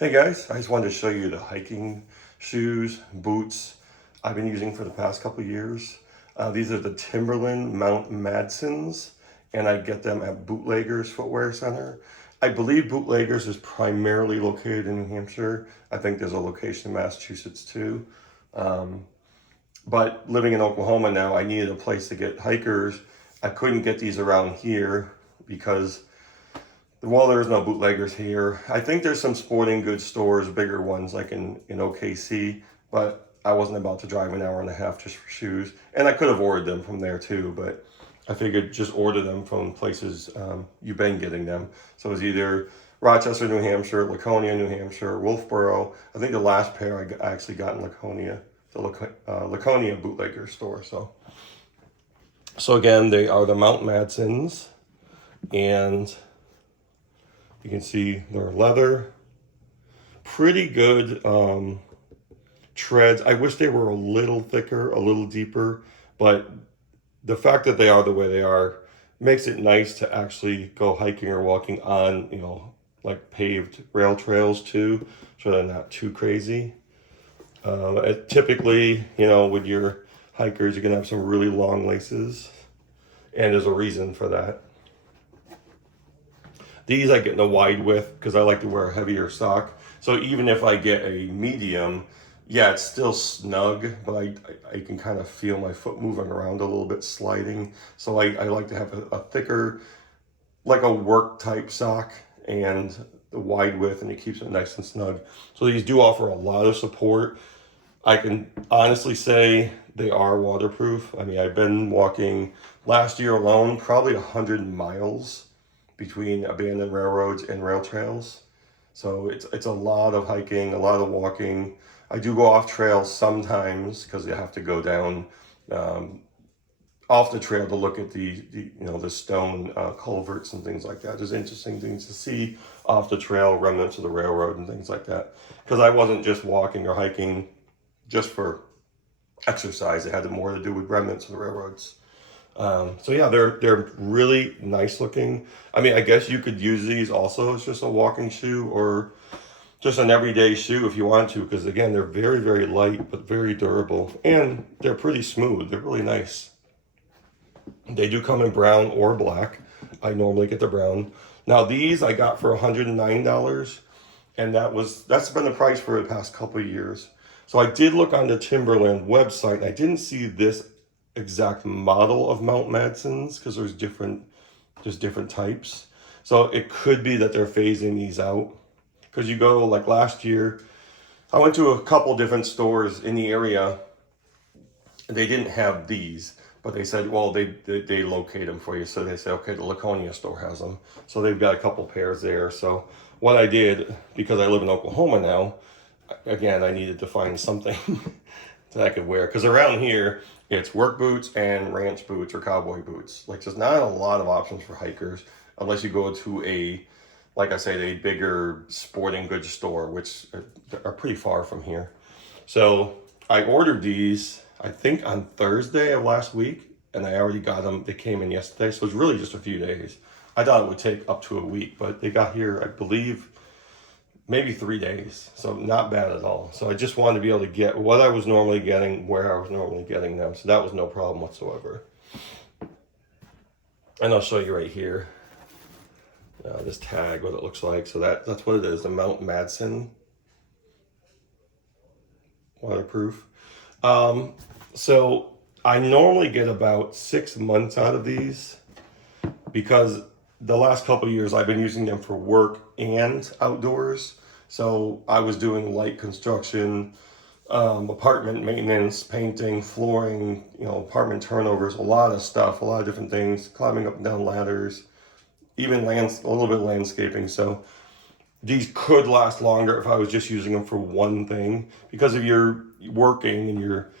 Hey guys, I just wanted to show you the hiking shoes, boots I've been using for the past couple years. These are the Timberland Madsen's, and I get them at Bootleggers Footwear Center. I believe Bootleggers is primarily located in New Hampshire. I think there's a location in Massachusetts too. But living in Oklahoma now, I needed a place to get hikers. I couldn't get these around here because well, there's no Bootleggers here. I think there's some sporting goods stores, bigger ones like in OKC, but I wasn't about to drive an hour and a half just for shoes. And I could have ordered them from there too, but I figured just order them from places you've been getting them. So it was either Rochester, New Hampshire, Laconia, New Hampshire, Wolfboro. I think the last pair I actually got in Laconia, the Laconia Bootlegger store. So again, they are the Mount Madsens, and you can see they're leather, pretty good treads. I wish they were a little thicker, a little deeper, but the fact that they are the way they are makes it nice to actually go hiking or walking on, like paved rail trails too, so they're not too crazy. Typically, with your hikers, you're gonna have some really long laces, and there's a reason for that. These I get in a wide width because I like to wear a heavier sock. So even if I get a medium, yeah, it's still snug, but I can kind of feel my foot moving around a little bit, sliding. So I like to have a thicker, like a work type sock, and the wide width, and it keeps it nice and snug. So these do offer a lot of support. I can honestly say they are waterproof. I mean, I've been walking last year alone, probably 100 miles between abandoned railroads and rail trails. So it's a lot of hiking, a lot of walking. I do go off trail sometimes because you have to go down off the trail to look at the stone culverts and things like that. There's interesting things to see off the trail, remnants of the railroad and things like that. Because I wasn't just walking or hiking just for exercise. It had more to do with remnants of the railroads. So yeah, they're really nice looking. I mean, I guess you could use these also as just a walking shoe or just an everyday shoe if you want to, because again, they're very, very light, but very durable, and they're pretty smooth. They're really nice. They do come in brown or black. I normally get the brown. Now these I got for $109, and that's been the price for the past couple of years. So I did look on the Timberland website, and I didn't see this exact model of Mount Madsens because there's different types. So it could be that they're phasing these out, because you go, like last year I went to a couple different stores in the area, and they didn't have these, but they said, well, they locate them for you. So they say, okay, the Laconia store has them, so they've got a couple pairs there. So what I did, because I live in Oklahoma now, again, I needed to find something that I could wear, because around here it's work boots and ranch boots or cowboy boots. Like, there's not a lot of options for hikers unless you go to like I said, a bigger sporting goods store, which are pretty far from here. So I ordered these, I think on Thursday of last week, and I already got them. They came in yesterday, so it's really just a few days. I thought it would take up to a week, but they got here, I believe, maybe 3 days. So not bad at all. So I just wanted to be able to get what I was normally getting, where I was normally getting them. So that was no problem whatsoever. And I'll show you right here, this tag, what it looks like. So that's what it is, the Mount Maddsen waterproof. So I normally get about 6 months out of these, because the last couple of years I've been using them for work and outdoors. So I was doing light construction, apartment maintenance, painting, flooring, apartment turnovers, a lot of stuff, a lot of different things, climbing up and down ladders, even a little bit of landscaping. So these could last longer if I was just using them for one thing, because if you're working and you're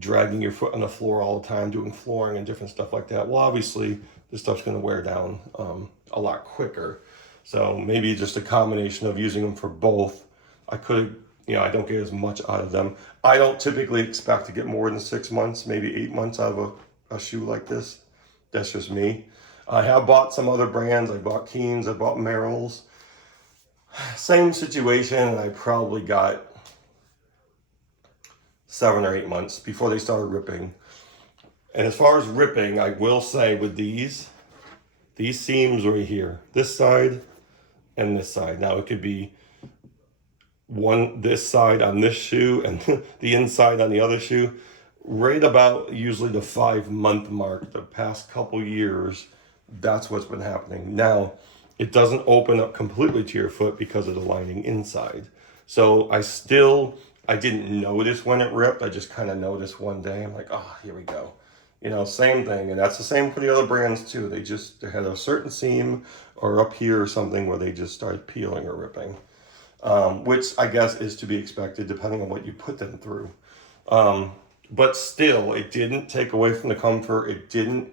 dragging your foot on the floor all the time, doing flooring and different stuff like that, well, obviously this stuff's going to wear down a lot quicker. So maybe just a combination of using them for both. I could, I don't get as much out of them. I don't typically expect to get more than 6 months, maybe 8 months out of a shoe like this. That's just me. I have bought some other brands. I bought Keens, I bought Merrell's. Same situation, and I probably got 7 or 8 months before they started ripping. And as far as ripping, I will say with these seams right here, this side and this side. Now it could be this side on this shoe and the inside on the other shoe. Right about usually the 5-month mark, the past couple years, that's what's been happening. Now, it doesn't open up completely to your foot because of the lining inside. So I didn't notice when it ripped. I just kind of noticed one day. I'm like, oh, here we go. You know, same thing. And that's the same for the other brands too. They had a certain seam or up here or something where they just started peeling or ripping. Which I guess is to be expected depending on what you put them through. But still, it didn't take away from the comfort. It didn't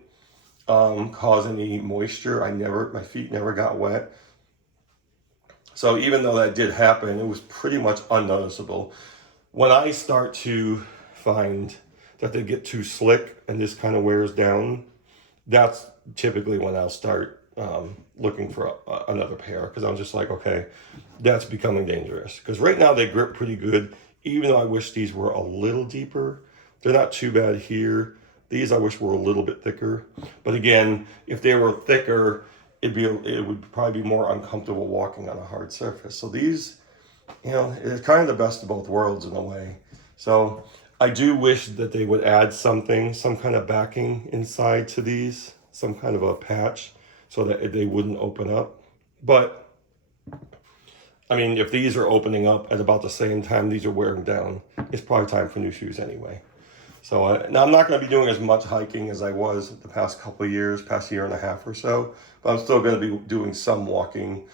cause any moisture. My feet never got wet. So even though that did happen, it was pretty much unnoticeable. When I start to find that they get too slick and this kind of wears down, that's typically when I'll start looking for another pair, because I'm just like, okay, that's becoming dangerous. Because right now they grip pretty good, even though I wish these were a little deeper. They're not too bad here. These I wish were a little bit thicker. But again, if they were thicker, it would probably be more uncomfortable walking on a hard surface. So these, you know, it's kind of the best of both worlds in a way. So I do wish that they would add some kind of backing inside to these, some kind of a patch, so that they wouldn't open up. But I mean, if these are opening up at about the same time these are wearing down, it's probably time for new shoes anyway. So now I'm not going to be doing as much hiking as I was the past couple of years, past year and a half or so, but I'm still going to be doing some walking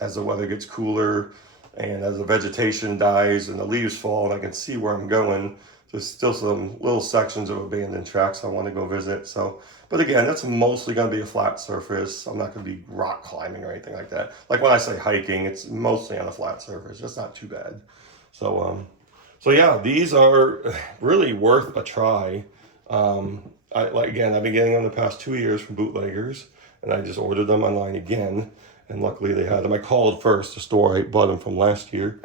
as the weather gets cooler and as the vegetation dies and the leaves fall and I can see where I'm going. There's still some little sections of abandoned tracks I want to go visit. So, but again, that's mostly going to be a flat surface. I'm not going to be rock climbing or anything like that. Like when I say hiking, it's mostly on a flat surface. That's not too bad. So yeah, these are really worth a try. I've been getting them the past 2 years from bootleggers, and I just ordered them online again. And luckily they had them. I called first the store I bought them from last year.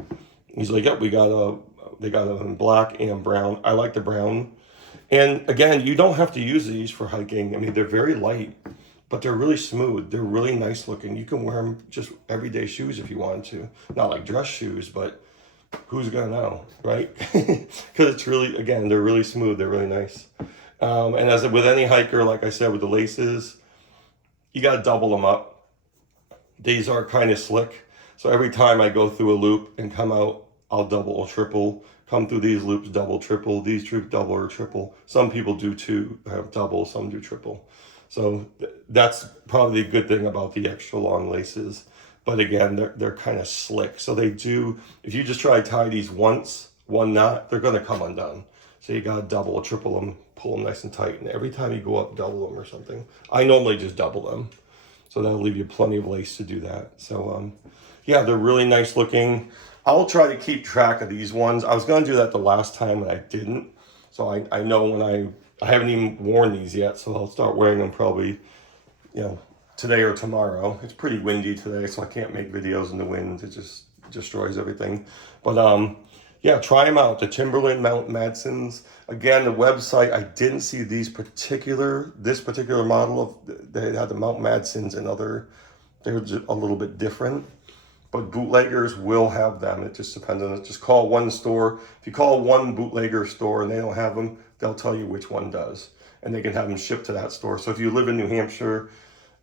He's like, yep, they got them in black and brown. I like the brown. And again, you don't have to use these for hiking. I mean, they're very light, but they're really smooth. They're really nice looking. You can wear them just everyday shoes if you wanted to. Not like dress shoes, but who's gonna know, right? Because it's really, again, they're really smooth. They're really nice. And as with any hiker, like I said, with the laces, you got to double them up. These are kind of slick. So every time I go through a loop and come out, I'll double or triple. Come through these loops, double, triple. These double or triple. Some people do have double, some do triple. So that's probably the good thing about the extra long laces. But again, they're kind of slick. So they do, if you just try to tie these once, one knot, they're going to come undone. So you got to double or triple them, pull them nice and tight. And every time you go up, double them or something. I normally just double them. So that'll leave you plenty of lace to do that. So yeah, they're really nice looking. I'll try to keep track of these ones. I was going to do that the last time and I didn't. So I know when I haven't even worn these yet. So I'll start wearing them probably, you know, today or tomorrow. It's pretty windy today, so I can't make videos in the wind. It just destroys everything. But yeah, try them out. The Timberland Maddsens. Again, the website, I didn't see this particular model they had the Mount Maddsens and they were just a little bit different. But bootleggers will have them. It just depends on it. Just call one store. If you call one bootlegger store and they don't have them, they'll tell you which one does. And they can have them shipped to that store. So if you live in New Hampshire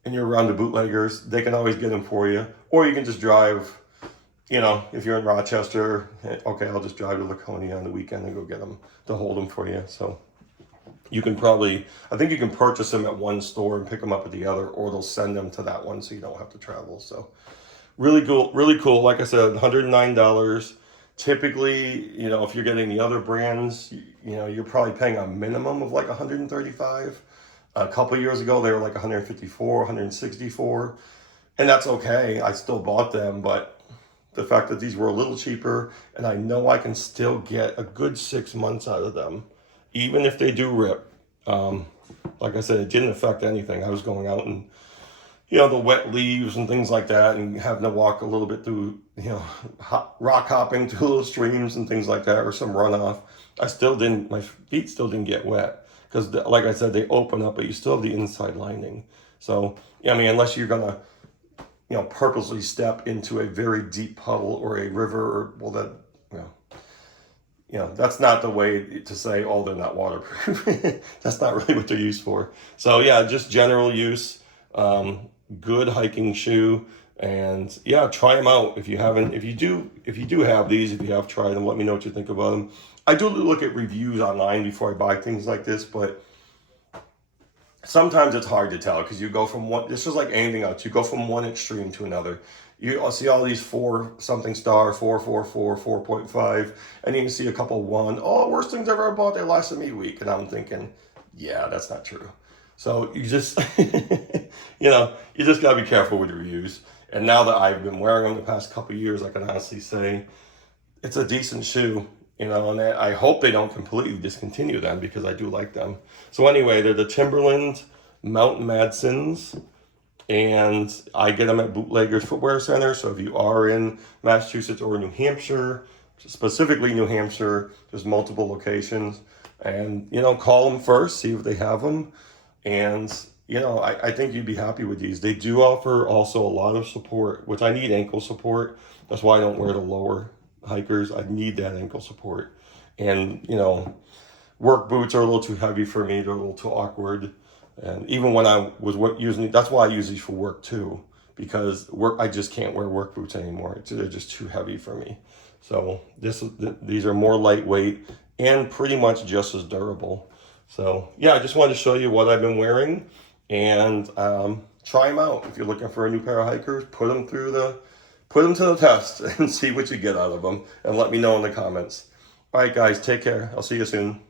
and you're around the bootleggers, they can always get them for you. Or you can just drive, you know, if you're in Rochester, okay, I'll just drive to Laconia on the weekend and go get them. They'll hold them for you. So you can I think you can purchase them at one store and pick them up at the other, or they'll send them to that one so you don't have to travel. So really cool, really cool. Like I said, $109. Typically, you know, if you're getting the other brands, you know, you're probably paying a minimum of like $135. A couple of years ago, they were like $154, $164. And that's okay. I still bought them, but the fact that these were a little cheaper, and I know I can still get a good 6 months out of them, even if they do rip. Like I said, it didn't affect anything. I was going out and the wet leaves and things like that, and having to walk a little bit through, rock hopping through little streams and things like that, or some runoff. My feet still didn't get wet because, like I said, they open up, but you still have the inside lining. So, yeah, I mean, unless you're gonna, purposely step into a very deep puddle or a river, or, well, that, you know, that's not the way to say, oh, they're not waterproof. That's not really what they're used for. So yeah, just general use, good hiking shoe, and yeah, try them out if you haven't. If you do have these, if you have tried them, let me know what you think about them. I do look at reviews online before I buy things like this, but sometimes it's hard to tell because you go from one. This is like anything else. You go from one extreme to another. You'll see all these 4-something star, 4.44, 4.5, and you can see a couple 1. Oh, worst things I ever bought, they lasted me a week. And I'm thinking, yeah, that's not true. So you just, you just got to be careful with your reviews. And now that I've been wearing them the past couple of years, I can honestly say it's a decent shoe. And I hope they don't completely discontinue them because I do like them. So anyway, they're the Timberland Mountain Maddsens. And I get them at Bootleggers Footwear Center. So if you are in Massachusetts or New Hampshire, specifically New Hampshire, there's multiple locations. And, call them first, see if they have them. And, I think you'd be happy with these. They do offer also a lot of support, which I need ankle support. That's why I don't wear the lower hikers. I need that ankle support. And, work boots are a little too heavy for me. They're a little too awkward. And even when I was using, that's why I use these for work too, because I just can't wear work boots anymore. They're just too heavy for me. So these are more lightweight and pretty much just as durable. So yeah, I just wanted to show you what I've been wearing, and try them out. If you're looking for a new pair of hikers, put them to the test and see what you get out of them, and let me know in the comments. All right, guys, take care. I'll see you soon.